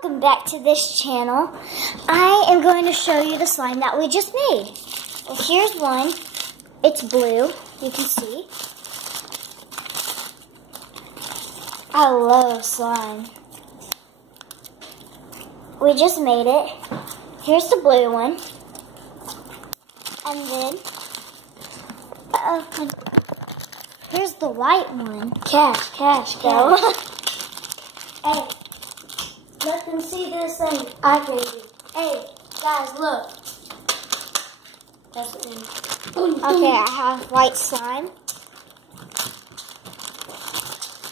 Welcome back to this channel. I am going to show you the slime that we just made. Well, here's one. It's blue, you can see. I love slime. We just made it. Here's the blue one. And then, here's the white one. Cash, go. Hey, let them see this thing I created. Hey, guys, look. That's it. Okay, I have white slime.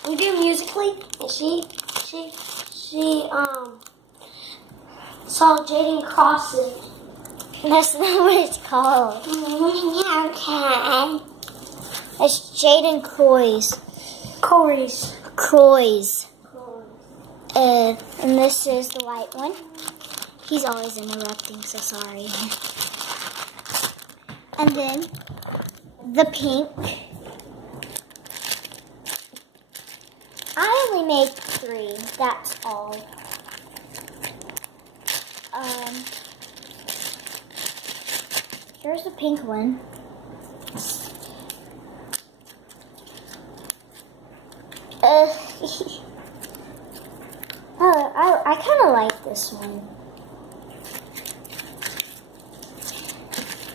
We do musically, and she saw Jaden Crossing. That's not what it's called. Okay. It's Jaden Croys. And this is the white one. He's always interrupting, so sorry. And then the pink. I only made 3, that's all. Here's the pink one. I kind of like this one.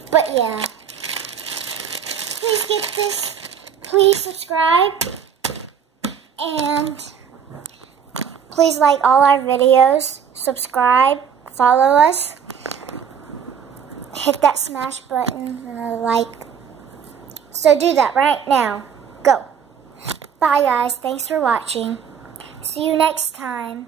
But yeah. Please get this. Please subscribe. And please like all our videos. Subscribe. Follow us. Hit that smash button and a like. So do that right now. Go. Bye guys. Thanks for watching. See you next time.